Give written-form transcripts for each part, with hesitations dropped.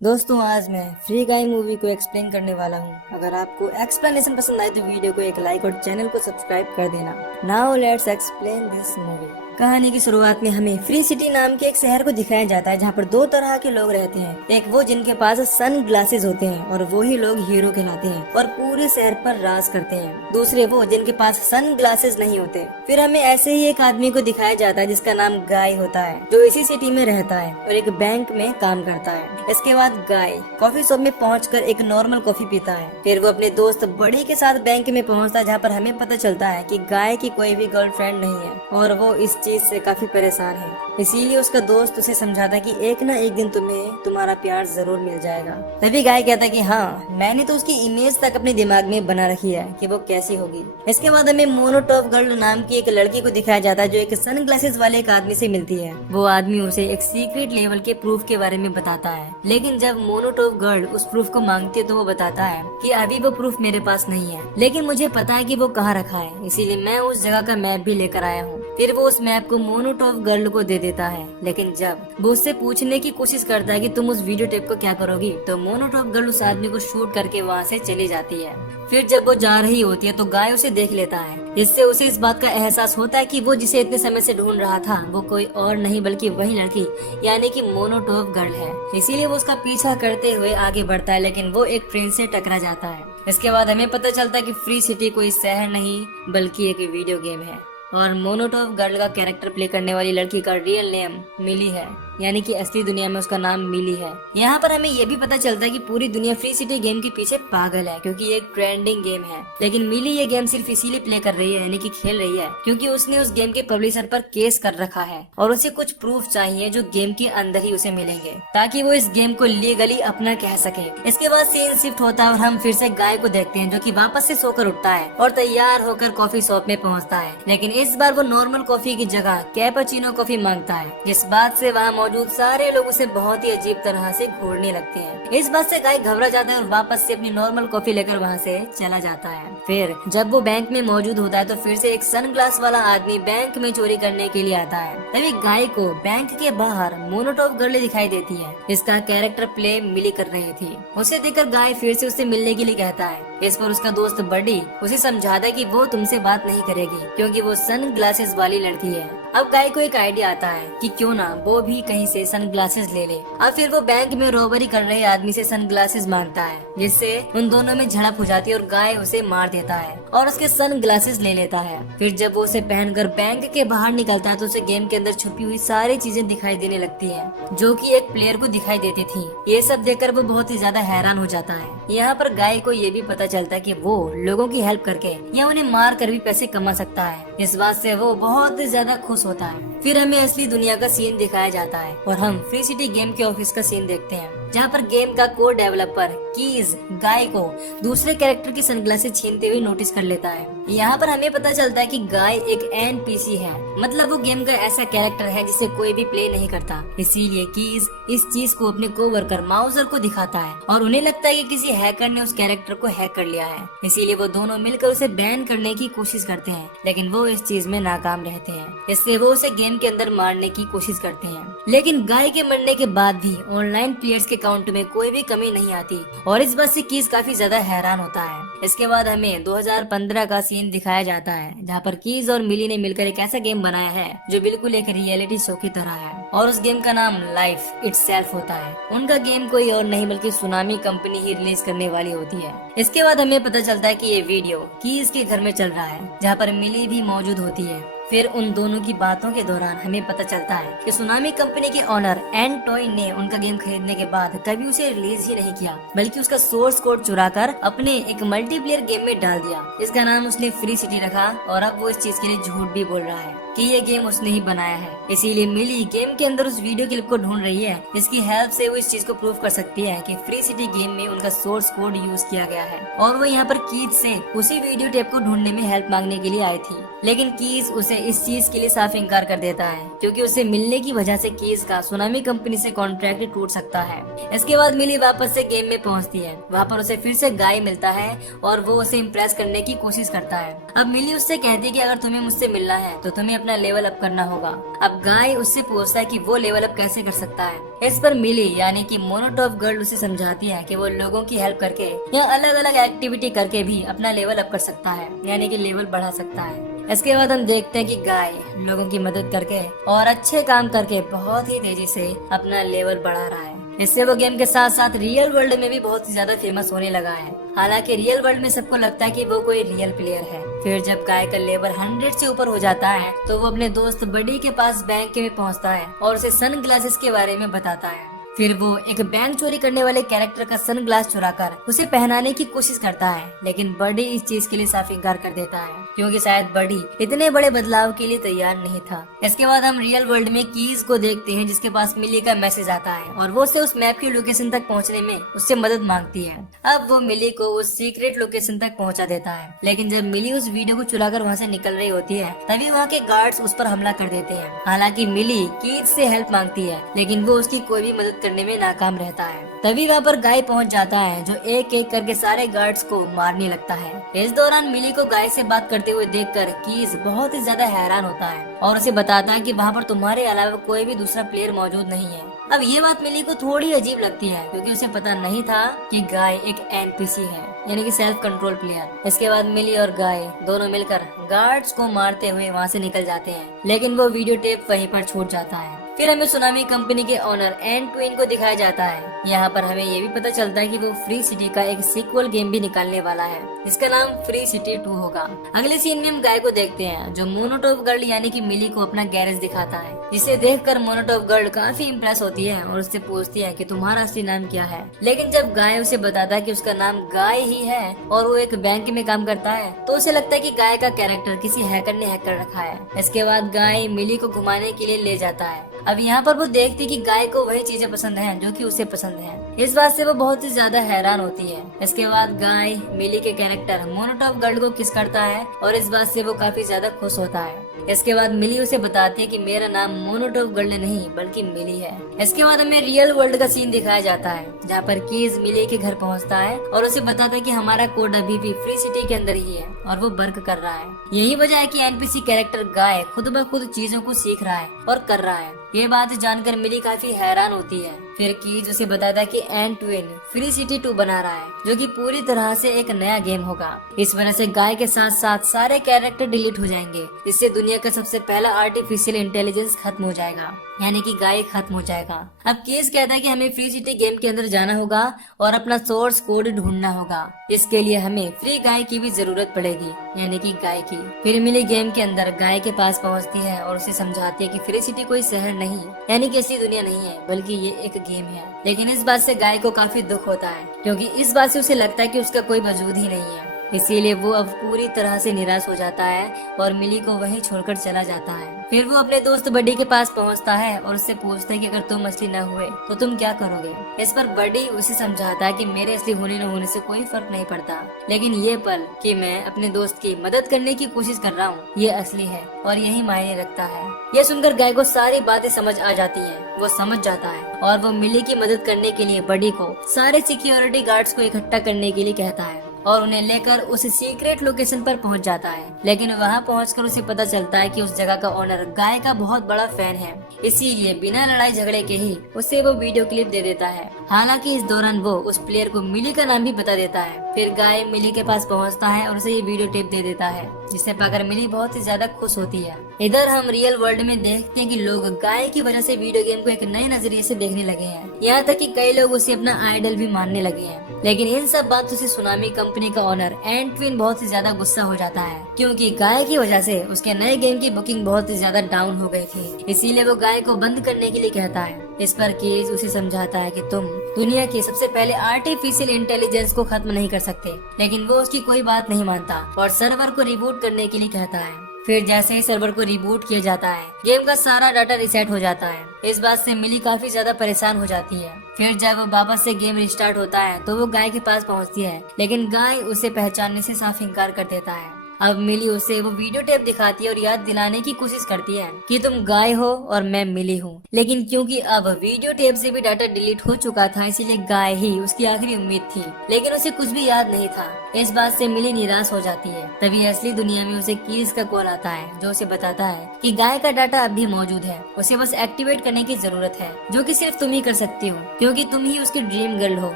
दोस्तों आज मैं फ्री गाय मूवी को एक्सप्लेन करने वाला हूँ। अगर आपको एक्सप्लेनेशन पसंद आए तो वीडियो को एक लाइक और चैनल को सब्सक्राइब कर देना। Now let's explain this movie. कहानी की शुरुआत में हमें फ्री सिटी नाम के एक शहर को दिखाया जाता है जहाँ पर दो तरह के लोग रहते हैं। एक वो जिनके पास सन ग्लासेस होते हैं और वो ही लोग हीरो कहलाते हैं और पूरे शहर पर राज करते हैं। दूसरे वो जिनके पास सन ग्लासेस नहीं होते। फिर हमें ऐसे ही एक आदमी को दिखाया जाता है जिसका नाम गाय होता है, जो इसी सिटी में रहता है और एक बैंक में काम करता है। इसके बाद गाय कॉफी शॉप में पहुंचकर एक नॉर्मल कॉफी पीता है। फिर वो अपने दोस्त बड़ी के साथ बैंक में पहुंचता है जहाँ पर हमें पता चलता है कि गाय की कोई भी गर्लफ्रेंड नहीं है और वो इस चीज से काफी परेशान है। इसीलिए उसका दोस्त उसे समझाता कि एक ना एक दिन तुम्हें तुम्हारा प्यार जरूर मिल जाएगा। तभी गाय कहता है कि हाँ, मैंने तो उसकी इमेज तक अपने दिमाग में बना रखी है कि वो कैसी होगी। इसके बाद हमें मोनोटॉप गर्ल नाम की एक लड़की को दिखाया जाता है जो एक सन ग्लासेस वाले एक आदमी से मिलती है। वो आदमी उसे एक सीक्रेट लेवल के प्रूफ के बारे में बताता है, लेकिन जब मोनोटॉप गर्ल उस प्रूफ को मांगती है तो वो बताता है कि अभी वो प्रूफ मेरे पास नहीं है, लेकिन मुझे पता है कि वो कहाँ रखा है, इसीलिए मैं उस जगह का मैप भी लेकर आया हूँ। फिर वो उस मैप को मोनोटॉप गर्ल को दे देता है, लेकिन जब वो उससे पूछने की कोशिश करता है कि तुम उस वीडियो टेप को क्या करोगी, तो मोनोटॉप गर्ल उस आदमी को शूट करके वहाँ से चली जाती है। फिर जब वो जा रही होती है तो गाय उसे देख लेता है, जिससे उसे इस बात का एहसास होता है कि वो जिसे इतने समय से ढूंढ रहा था वो कोई और नहीं बल्कि वही लड़की यानी कि मोनोटॉप गर्ल है। इसीलिए वो उसका पीछा करते हुए आगे बढ़ता है, लेकिन वो एक ट्रेन से टकरा जाता है। इसके बाद हमें पता चलता है कि फ्री सिटी कोई शहर नहीं बल्कि एक वीडियो गेम है और मोनोटॉप गर्ल का कैरेक्टर प्ले करने वाली लड़की का रियल नेम मिली है, यानी कि असली दुनिया में उसका नाम मिली है। यहाँ पर हमें ये भी पता चलता है कि पूरी दुनिया फ्री सिटी गेम के पीछे पागल है क्योंकि ये एक ट्रेंडिंग गेम है, लेकिन मिली ये गेम सिर्फ इसीलिए प्ले कर रही है यानी कि खेल रही है क्योंकि उसने उस गेम के पब्लिशर पर केस कर रखा है और उसे कुछ प्रूफ चाहिए जो गेम के अंदर ही उसे मिलेंगे ताकि वो इस गेम को लीगली अपना कह सके। इसके बाद सीन शिफ्ट होता है और हम फिर से गाय को देखते हैं जो कि वापस से सोकर उठता है और तैयार होकर कॉफी शॉप में पहुँचता है, लेकिन इस बार वो नॉर्मल कॉफी की जगह कैपेचिनो कॉफी मांगता है, जिस बात से वहाँ मौजूद सारे लोग उसे बहुत ही अजीब तरह से घूरने लगते हैं। इस बात से गाय घबरा जाता है और वापस से अपनी नॉर्मल कॉफी लेकर वहाँ से चला जाता है। फिर जब वो बैंक में मौजूद होता है तो फिर से एक सन ग्लास वाला आदमी बैंक में चोरी करने के लिए आता है। तभी गाय को बैंक के बाहर मोनोटॉप गर्ल दिखाई देती है, इसका कैरेक्टर प्ले मिली कर रही थी। उसे देखकर गाय फिर से उससे मिलने के लिए कहता है। इस पर उसका दोस्त बडी उसे समझाता है कि वो तुमसे बात नहीं करेगी क्योंकि वो सन ग्लासेस वाली लड़की है। अब गाय को एक आइडिया आता है कि क्यों ना वो भी कहीं से सन ग्लासेस ले ले। अब फिर वो बैंक में रॉबरी कर रहे आदमी से सन ग्लासेस मांगता है, जिससे उन दोनों में झड़प हो जाती है और गाय उसे मार देता है और उसके सन ग्लासेस ले लेता है। फिर जब वो उसे पहनकर बैंक के बाहर निकलता है तो उसे गेम के अंदर छुपी हुई सारी चीजें दिखाई देने लगती है जो कि एक प्लेयर को दिखाई देती थी। ये सब देखकर वो बहुत ही ज्यादा हैरान हो जाता है। यहाँ पर गाय को ये भी पता चलता है कि वो लोगों की हेल्प करके या उन्हें मार कर भी पैसे कमा सकता है। इस बात से वो बहुत ज्यादा खुश होता है। फिर हमें असली दुनिया का सीन दिखाया जाता है और हम फ्री सिटी गेम के ऑफिस का सीन देखते हैं जहाँ पर गेम का कोड डेवलपर कीज गाय को दूसरे कैरेक्टर की सनग्लासेस छीनते हुए नोटिस कर लेता है। यहाँ पर हमें पता चलता है कि गाय एक एनपीसी है, मतलब वो गेम का ऐसा कैरेक्टर है जिसे कोई भी प्ले नहीं करता। इसीलिए कीज इस चीज को अपने कोवर्कर माउजर को दिखाता है और उन्हें लगता है कि किसी हैकर ने उस कैरेक्टर को हैक कर लिया है। इसीलिए वो दोनों मिलकर उसे बैन करने की कोशिश करते हैं, लेकिन वो इस चीज में नाकाम रहते हैं। इससे वो उसे गेम के अंदर मारने की कोशिश करते हैं, लेकिन गाय के मरने के बाद भी ऑनलाइन प्लेयर्स के अकाउंट में कोई भी कमी नहीं आती और इस बात से कीज काफी ज्यादा हैरान होता है। इसके बाद हमें 2015 का सीन दिखाया जाता है जहाँ पर कीज और मिली ने मिलकर एक ऐसा गेम बनाया है जो बिल्कुल एक रियलिटी शो की तरह है और उस गेम का नाम लाइफ इटसेल्फ होता है। उनका गेम कोई और नहीं बल्कि सुनामी कंपनी ही रिलीज करने वाली होती है। इसके बाद हमें पता चलता है कि ये वीडियो कीज के घर में चल रहा है जहाँ पर मिली भी मौजूद होती है। फिर उन दोनों की बातों के दौरान हमें पता चलता है कि सुनामी कंपनी के ओनर एन टॉय ने उनका गेम खरीदने के बाद कभी उसे रिलीज ही नहीं किया, बल्कि उसका सोर्स कोड चुराकर अपने एक मल्टीप्लेयर गेम में डाल दिया। इसका नाम उसने फ्री सिटी रखा और अब वो इस चीज के लिए झूठ भी बोल रहा है कि ये गेम उसने ही बनाया है। इसीलिए मिली गेम के अंदर उस वीडियो क्लिप को ढूंढ रही है। इसकी हेल्प से वो इस चीज को प्रूव कर सकती है कि फ्री सिटी गेम में उनका सोर्स कोड यूज किया गया है और वो यहाँ पर कीज से उसी वीडियो टेप को ढूंढने में हेल्प मांगने के लिए आई थी, लेकिन कीज उसे इस चीज के लिए साफ इनकार कर देता है क्योंकि उसे मिलने की वजह से कीज का सुनामी कंपनी से कॉन्ट्रैक्ट टूट सकता है। इसके बाद मिली वापस से गेम में पहुंचती है। वहाँ पर उसे फिर से गाय मिलता है और वो उसे इम्प्रेस करने की कोशिश करता है। अब मिली उससे कहती है कि अगर तुम्हें मुझसे मिलना है तो तुम्हें अपना लेवल अप करना होगा। अब गाय उससे पूछता है कि वो लेवल अप कैसे कर सकता है। इस पर मिली यानी कि मोनोटॉप गर्ल उसे समझाती है कि वो लोगों की हेल्प करके या अलग अलग एक्टिविटी करके भी अपना लेवल अप कर सकता है, यानी कि लेवल बढ़ा सकता है। इसके बाद हम देखते हैं कि गाय लोगों की मदद करके और अच्छे काम करके बहुत ही तेजी से अपना लेवल बढ़ा रहा है। इससे वो गेम के साथ साथ रियल वर्ल्ड में भी बहुत ही ज्यादा फेमस होने लगा है। हालांकि रियल वर्ल्ड में सबको लगता है कि वो कोई रियल प्लेयर है। फिर जब गाय का लेवल 100 से ऊपर हो जाता है तो वो अपने दोस्त बडी के पास बैंक में पहुंचता है और उसे सन ग्लासेस के बारे में बताता है। फिर वो एक बैंक चोरी करने वाले कैरेक्टर का सन ग्लास चुराकर उसे पहनाने की कोशिश करता है, लेकिन बडी इस चीज के लिए साफ इनकार कर देता है क्योंकि शायद बडी इतने बड़े बदलाव के लिए तैयार नहीं था। इसके बाद हम रियल वर्ल्ड में कीज को देखते हैं जिसके पास मिली का मैसेज आता है और वो उसे उस मैप की लोकेशन तक पहुंचने में उससे मदद मांगती है। अब वो मिली को उस सीक्रेट लोकेशन तक पहुंचा देता है, लेकिन जब मिली उस वीडियो को चुराकर वहाँ से निकल रही होती है तभी वहाँ के गार्ड्स उस पर हमला कर देते हैं। हालांकि मिली कीज से हेल्प मांगती है लेकिन वो उसकी कोई भी मदद करने में नाकाम रहता है। तभी वहाँ पर गाय पहुँच जाता है जो एक एक करके सारे गार्ड्स को मारने लगता है। इस दौरान मिली को गाय से बात करते हुए देखकर कीज बहुत ही ज्यादा हैरान होता है और उसे बताता है कि वहाँ पर तुम्हारे अलावा कोई भी दूसरा प्लेयर मौजूद नहीं है। अब ये बात मिली को थोड़ी अजीब लगती है क्योंकि उसे पता नहीं था कि गाय एक एनपीसी है, यानी कि सेल्फ कंट्रोल प्लेयर। इसके बाद मिली और गाय दोनों मिलकर गार्ड्स को मारते हुए वहाँ से निकल जाते हैं, लेकिन वो वीडियो टेप वहीं पर छूट जाता है। फिर हमें सुनामी कंपनी के ओनर एंड ट्विन को दिखाया जाता है। यहाँ पर हमें ये भी पता चलता है कि वो फ्री सिटी का एक सीक्वल गेम भी निकालने वाला है, इसका नाम फ्री सिटी 2 होगा। अगले सीन में हम गाय को देखते हैं जो मोनोटॉप गर्ल यानी कि मिली को अपना गैरेज दिखाता है, जिसे देखकर मोनोटॉप गर्ल काफी इम्प्रेस होती है और उससे पूछती है कि तुम्हारा असली नाम क्या है। लेकिन जब गाय उसे बताता है कि उसका नाम गाय ही है और वो एक बैंक में काम करता है तो उसे लगता है कि गाय का कैरेक्टर किसी हैकर ने हैक कर रखा है। इसके बाद गाय मिली को घुमाने के लिए ले जाता है। अब यहाँ पर वो देखती कि गाय को वही चीजें पसंद हैं जो कि उसे पसंद है। इस बात से वो बहुत ही ज्यादा हैरान होती है। इसके बाद गाय मिली के कैरेक्टर मोनोटॉप गर्ल को किस करता है और इस बात से वो काफी ज्यादा खुश होता है। इसके बाद मिली उसे बताती है कि मेरा नाम मोनोटॉप गर्ल नहीं बल्कि मिली है। इसके बाद हमें रियल वर्ल्ड का सीन दिखाया जाता है जहाँ पर कीज मिली के घर पहुँचता है और उसे बताता है कि हमारा कोड अभी भी फ्री सिटी के अंदर ही है और वो वर्क कर रहा है। यही वजह है कि एनपीसी कैरेक्टर गाय खुद ब खुद चीजों को सीख रहा है और कर रहा है। ये बात जानकर मिली काफी हैरान होती है। फिर कीज उसे बताता है कि एंड ट्विन फ्री सिटी 2 बना रहा है जो कि पूरी तरह से एक नया गेम होगा। इस वजह से गाय के साथ साथ सारे कैरेक्टर डिलीट हो जाएंगे। इससे दुनिया का सबसे पहला आर्टिफिशियल इंटेलिजेंस खत्म हो जाएगा, यानी कि गाय खत्म हो जाएगा। अब कीज कहता है कि हमें फ्री सिटी गेम के अंदर जाना होगा और अपना सोर्स कोड ढूंढना होगा। इसके लिए हमें फ्री गाय की भी जरूरत पड़ेगी, यानी कि गाय की। फिर मिली गेम के अंदर गाय के पास पहुंचती है और उसे समझाती है कि फ्री सिटी कोई शहर नहीं, यानी कि असली दुनिया नहीं है, बल्कि ये एक गेम है। लेकिन इस बात से गाय को काफी दुख होता है क्योंकि इस बात से उसे लगता है कि उसका कोई वजूद ही नहीं है। इसीलिए वो अब पूरी तरह से निराश हो जाता है और मिली को वहीं छोड़कर चला जाता है। फिर वो अपने दोस्त बडी के पास पहुंचता है और उससे पूछता है कि अगर तुम असली न हुए तो तुम क्या करोगे। इस पर बडी उसे समझाता है कि मेरे असली होने न होने से कोई फर्क नहीं पड़ता, लेकिन ये पल कि मैं अपने दोस्त की मदद करने की कोशिश कर रहा हूँ ये असली है और यही मायने रखता है। यह सुनकर गाय को सारी बातें समझ आ जाती है। वो समझ जाता है और वो मिली की मदद करने के लिए बडी को सारे सिक्योरिटी गार्ड्स को इकट्ठा करने के लिए कहता है और उन्हें लेकर उस सीक्रेट लोकेशन पर पहुंच जाता है। लेकिन वहां पहुंचकर उसे पता चलता है कि उस जगह का ओनर गाय का बहुत बड़ा फैन है, इसीलिए बिना लड़ाई झगड़े के ही उसे वो वीडियो क्लिप दे देता है। हालांकि इस दौरान वो उस प्लेयर को मिली का नाम भी बता देता है। फिर गाय मिली के पास पहुंचता है और उसे ये वीडियो टेप दे देता है, जिसे पाकर मिली बहुत ही ज्यादा खुश होती है। इधर हम रियल वर्ल्ड में देखते हैं कि लोग गाय की वजह से वीडियो गेम को एक नए नजरिए से देखने लगे हैं। यहाँ तक कि कई लोग उसे अपना आइडल भी मानने लगे हैं। लेकिन इन सब बातों से सुनामी कंपनी का ओनर एंड ट्विन बहुत ही ज्यादा गुस्सा हो जाता है क्योंकि गाय की वजह से उसके नए गेम की बुकिंग बहुत ही ज्यादा डाउन हो गई थी। इसीलिए वो गाय को बंद करने के लिए कहता है। इस पर कीज उसे समझाता है कि तुम दुनिया की सबसे पहले आर्टिफिशियल इंटेलिजेंस को खत्म नहीं कर सकते, लेकिन वो उसकी कोई बात नहीं मानता और सर्वर को रिबूट करने के लिए कहता है। फिर जैसे ही सर्वर को रिबूट किया जाता है गेम का सारा डाटा रिसेट हो जाता है। इस बात से मिली काफी ज्यादा परेशान हो जाती है। फिर जब वापस से गेम रिस्टार्ट होता है तो वो गाय के पास पहुंचती है, लेकिन गाय उसे पहचानने से साफ इनकार कर देता है। अब मिली उसे वो वीडियो टेप दिखाती है और याद दिलाने की कोशिश करती है कि तुम गाय हो और मैं मिली हूँ। लेकिन क्योंकि अब वीडियो टेप से भी डाटा डिलीट हो चुका था, इसीलिए गाय ही उसकी आखिरी उम्मीद थी। लेकिन उसे कुछ भी याद नहीं था। इस बात से मिली निराश हो जाती है। तभी असली दुनिया में उसे कीज का कॉल आता है, जो उसे बताता है कि गाय का डाटा अब भी मौजूद है, उसे बस एक्टिवेट करने की जरूरत है, जो कि सिर्फ तुम ही कर सकती हो, क्योंकि तुम ही उसकी ड्रीम गर्ल हो,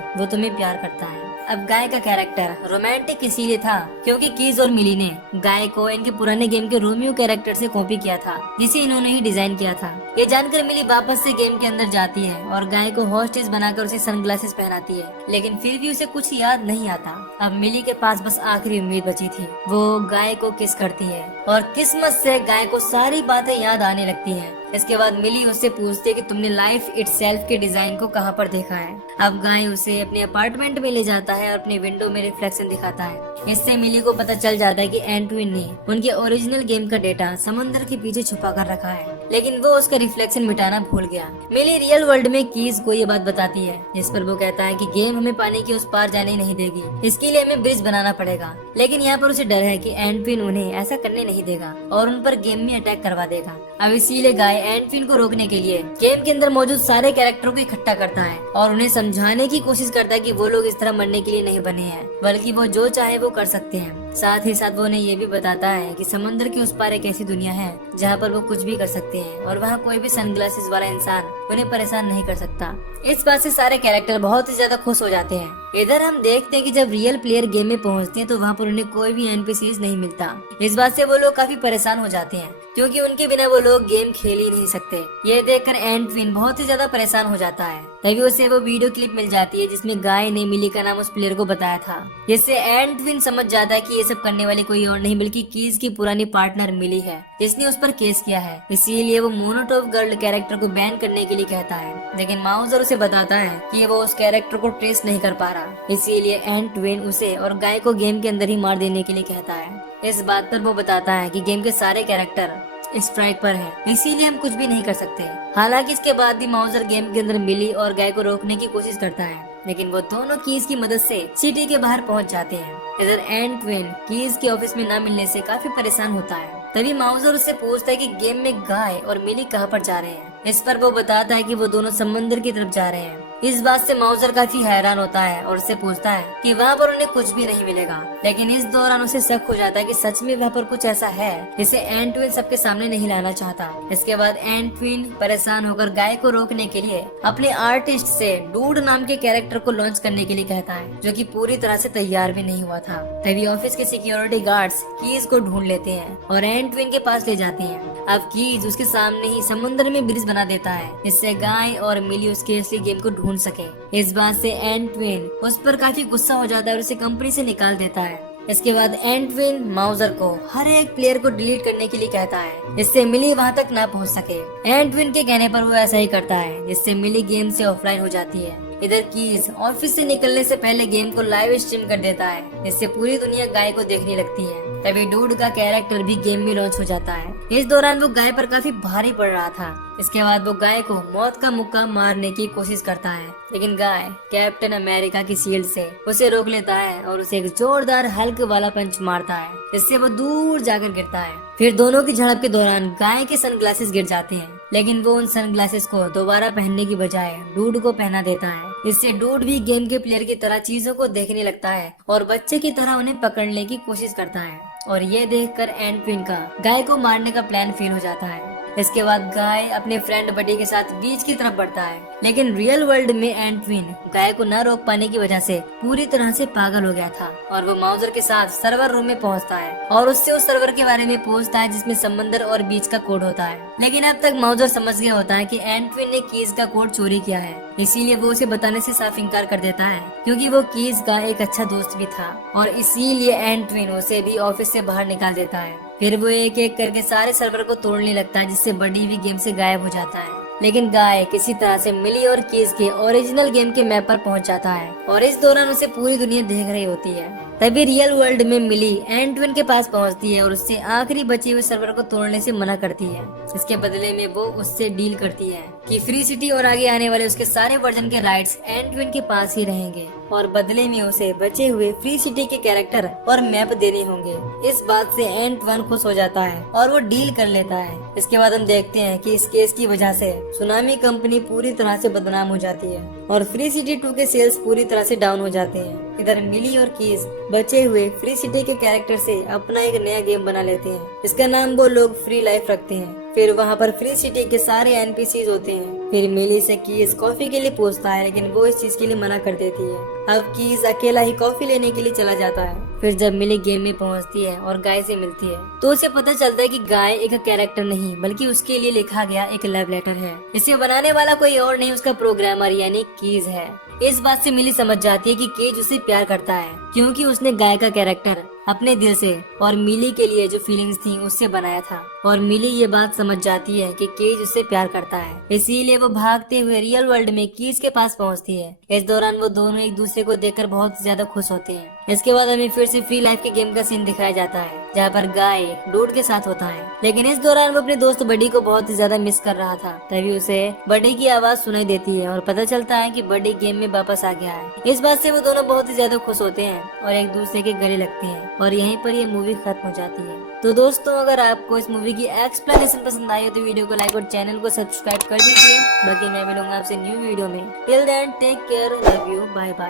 वो तुम्हें प्यार करता है। अब गाय का कैरेक्टर रोमांटिक इसीलिए था क्योंकि कीज और मिली ने गाय को इनके पुराने गेम के रोमियो कैरेक्टर से कॉपी किया था, जिसे इन्होंने ही डिजाइन किया था। ये जानकर मिली वापस से गेम के अंदर जाती है और गाय को हॉस्टेज बनाकर उसे सनग्लासेस पहनाती है, लेकिन फिर भी उसे कुछ याद नहीं आता। अब मिली के पास बस आखिरी उम्मीद बची थी। वो गाय को किस करती है और किस्मत से गाय को सारी बातें याद आने लगती हैं। इसके बाद मिली उससे पूछती है कि तुमने लाइफ इटसेल्फ के डिजाइन को कहाँ पर देखा है। अब गाय उसे अपने अपार्टमेंट में ले जाता है और अपने विंडो में रिफ्लेक्शन दिखाता है। इससे मिली को पता चल जाता है कि एंटविन ने उनके ओरिजिनल गेम का डेटा समंदर के पीछे छुपा कर रखा है, लेकिन वो उसका रिफ्लेक्शन मिटाना भूल गया। मिली रियल वर्ल्ड में कीज को ये बात बताती है, जिस पर वो कहता है कि गेम हमें पानी के उस पार जाने नहीं देगी, इसके लिए हमें ब्रिज बनाना पड़ेगा। लेकिन यहाँ पर उसे डर है कि एंटविन उन्हें ऐसा करने नहीं देगा और उन पर गेम में अटैक करवा देगा। अब इसीलिए गाय एंटविन को रोकने के लिए गेम के अंदर मौजूद सारे कैरेक्टरों को इकट्ठा करता है और उन्हें समझाने की कोशिश करता है कि वो लोग इस तरह मरने के लिए नहीं बने हैं, बल्कि वो जो चाहे वो कर सकते हैं। साथ ही साथ वो उन्हें ये भी बताता है कि समंदर के उस पार एक ऐसी दुनिया है जहाँ पर वो कुछ भी कर सकते हैं और वहाँ कोई भी सनग्लासेस वाला इंसान उन्हें परेशान नहीं कर सकता। इस बात से सारे कैरेक्टर बहुत ही ज्यादा खुश हो जाते हैं। इधर हम देखते हैं कि जब रियल प्लेयर गेम में पहुंचते हैं तो वहाँ पर उन्हें कोई भी एनपीसीज नहीं मिलता। इस बात से वो लोग काफी परेशान हो जाते हैं, क्योंकि उनके बिना वो लोग गेम खेल ही नहीं सकते। ये देखकर एंटविन बहुत ही ज्यादा परेशान हो जाता है। तभी उसे वो वीडियो क्लिप मिल जाती है जिसमें गाय ने मिली का नाम उस प्लेयर को बताया था, जिससे एंटविन समझ जाता है कि ये सब करने वाली कोई और नहीं बल्कि कीज की पुरानी पार्टनर मिली है, जिसने उस पर केस किया है। इसीलिए वो मोनोटोप गर्ल कैरेक्टर को बैन करने के लिए कहता है, लेकिन माउजर उसे बताता है कि वो उस कैरेक्टर को ट्रेस नहीं कर पा रहा। इसीलिए एंटविन उसे और गाय को गेम के अंदर ही मार देने के लिए कहता है। इस बात पर वो बताता है कि गेम के सारे कैरेक्टर स्ट्राइक पर है, इसीलिए हम कुछ भी नहीं कर सकते। हालांकि इसके बाद भी माउजर गेम के अंदर मिली और गाय को रोकने की कोशिश करता है, लेकिन वो दोनों कीज की मदद से सिटी के बाहर पहुंच जाते हैं। इधर एंटविन कीज के ऑफिस में न मिलने से काफी परेशान होता है। तभी माउजर उससे पूछता है कि गेम में गाय और मिली कहाँ पर जा रहे हैं। इस पर वो बताता है कि वो दोनों समंदर की तरफ जा रहे हैं। इस बात से माउजर काफी हैरान होता है और उससे पूछता है कि वहाँ पर उन्हें कुछ भी नहीं मिलेगा। लेकिन इस दौरान उसे शक हो जाता है कि सच में वहाँ पर कुछ ऐसा है जिसे एंटविन सबके सामने नहीं लाना चाहता। इसके बाद एंटविन परेशान होकर गाय को रोकने के लिए अपने आर्टिस्ट से डूड नाम के कैरेक्टर को लॉन्च करने के लिए कहता है, जो कि पूरी तरह से तैयार भी नहीं हुआ था। तभी ऑफिस के सिक्योरिटी गार्ड्स कीज को ढूंढ लेते हैं और एंटविन के पास ले जाते हैं। अब कीज उसके सामने ही समुद्र में ब्रिज बना देता है, जिससे गाय और मिली उसके असली गेम को ढूंढ सके। इस बात से एंटविन उस पर काफी गुस्सा हो जाता है और उसे कंपनी से निकाल देता है। इसके बाद एंटविन माउजर को हर एक प्लेयर को डिलीट करने के लिए कहता है, जिससे मिली वहां तक ना पहुंच सके। एंटविन के कहने पर वो ऐसा ही करता है, जिससे मिली गेम से ऑफलाइन हो जाती है। इधर कीज ऑफिस से निकलने से पहले गेम को लाइव स्ट्रीम कर देता है, जिससे पूरी दुनिया गाय को देखने लगती है। तभी डूड का कैरेक्टर भी गेम में लॉन्च हो जाता है। इस दौरान वो गाय पर काफी भारी पड़ रहा था। इसके बाद वो गाय को मौत का मुक्का मारने की कोशिश करता है, लेकिन गाय कैप्टन अमेरिका की शील्ड से उसे रोक लेता है और उसे एक जोरदार हल्क वाला पंच मारता है, जिससे वो दूर जाकर गिरता है। फिर दोनों की झड़प के दौरान गाय के सनग्लासेस गिर जाते हैं, लेकिन वो उन सनग्लासेस को दोबारा पहनने की बजाय डूड को पहना देता है। इससे डूड भी गेम के प्लेयर की तरह चीजों को देखने लगता है और बच्चे की तरह उन्हें पकड़ने की कोशिश करता है। और ये देखकर एंटविन का गाय को मारने का प्लान फेल हो जाता है। इसके बाद गाय अपने फ्रेंड बडी के साथ बीच की तरफ बढ़ता है, लेकिन रियल वर्ल्ड में एंटविन गाय को न रोक पाने की वजह से पूरी तरह से पागल हो गया था और वो माउजर के साथ सर्वर रूम में पहुंचता है और उससे उस सर्वर के बारे में पूछता है जिसमें समंदर और बीच का कोड होता है। लेकिन अब तक माउजर समझ गया होता है कि एंटविन ने कीज का कोड चोरी किया है, इसीलिए वो उसे बताने से साफ इनकार कर देता है, क्योंकि वो कीज का एक अच्छा दोस्त भी था और इसीलिए एंटविन उसे भी ऑफिस से बाहर निकाल देता है। फिर वो एक एक करके सारे सर्वर को तोड़ने लगता है, जिससे बडी भी गेम से गायब हो जाता है। लेकिन गाय किसी तरह से मिली और कीज के ओरिजिनल गेम के मैप पर पहुंच जाता है और इस दौरान उसे पूरी दुनिया देख रही होती है। तभी रियल वर्ल्ड में मिली एंटविन के पास पहुंचती है और उससे आखिरी बचे हुए सर्वर को तोड़ने से मना करती है। इसके बदले में वो उससे डील करती है कि फ्री सिटी और आगे आने वाले उसके सारे वर्जन के राइट्स एंटविन के पास ही रहेंगे और बदले में उसे बचे हुए फ्री सिटी के कैरेक्टर और मैप देने होंगे। इस बात से एंटवन खुश हो जाता है और वो डील कर लेता है। इसके बाद हम देखते हैं कि इस केस की वजह से सुनामी कंपनी पूरी तरह से बदनाम हो जाती है और फ्री सिटी 2 के सेल्स पूरी तरह से डाउन हो जाते हैं। इधर मिली और कीज बचे हुए फ्री सिटी के कैरेक्टर से अपना एक नया गेम बना लेते हैं। इसका नाम वो लोग फ्री लाइफ रखते हैं। फिर वहाँ पर फ्री सिटी के सारे एनपीसीज होते हैं। फिर मिली से कीज कॉफी के लिए पूछता है, लेकिन वो इस चीज के लिए मना कर देती है। अब कीज अकेला ही कॉफी लेने के लिए चला जाता है। फिर जब मिली गेम में पहुंचती है और गाय से मिलती है तो उसे पता चलता है कि गाय एक कैरेक्टर नहीं बल्कि उसके लिए लिखा गया एक लव लेटर है। इसे बनाने वाला कोई और नहीं, उसका प्रोग्रामर यानी कीज है। इस बात से मिली समझ जाती है कि केज उसे प्यार करता है क्योंकि उसने गाय का कैरेक्टर अपने दिल से और मिली के लिए जो फीलिंग्स थी उससे बनाया था। और मिली ये बात समझ जाती है कि केज उससे प्यार करता है, इसीलिए वो भागते हुए रियल वर्ल्ड में कीज के पास पहुंचती है। इस दौरान वो दोनों एक दूसरे को देखकर बहुत ज्यादा खुश होते हैं। इसके बाद हमें फिर से फ्री लाइफ के गेम का सीन दिखाया जाता है जहाँ पर गाय डूड के साथ होता है, लेकिन इस दौरान वो अपने दोस्त बडी को बहुत ही ज्यादा मिस कर रहा था। तभी उसे बडी की आवाज सुनाई देती है और पता चलता है कि बडी गेम में वापस आ गया है। इस बात से वो दोनों बहुत ही ज्यादा खुश होते हैं और एक दूसरे के गले लगते हैं और यहीं पर ये मूवी खत्म हो जाती है। तो दोस्तों, अगर आपको इस मूवी की एक्सप्लेनेशन पसंद आई हो तो वीडियो को लाइक और चैनल को सब्सक्राइब कर दीजिए। बाकी मैं मिलूंगा आपसे न्यू वीडियो में। Till then take care, love you, bye bye.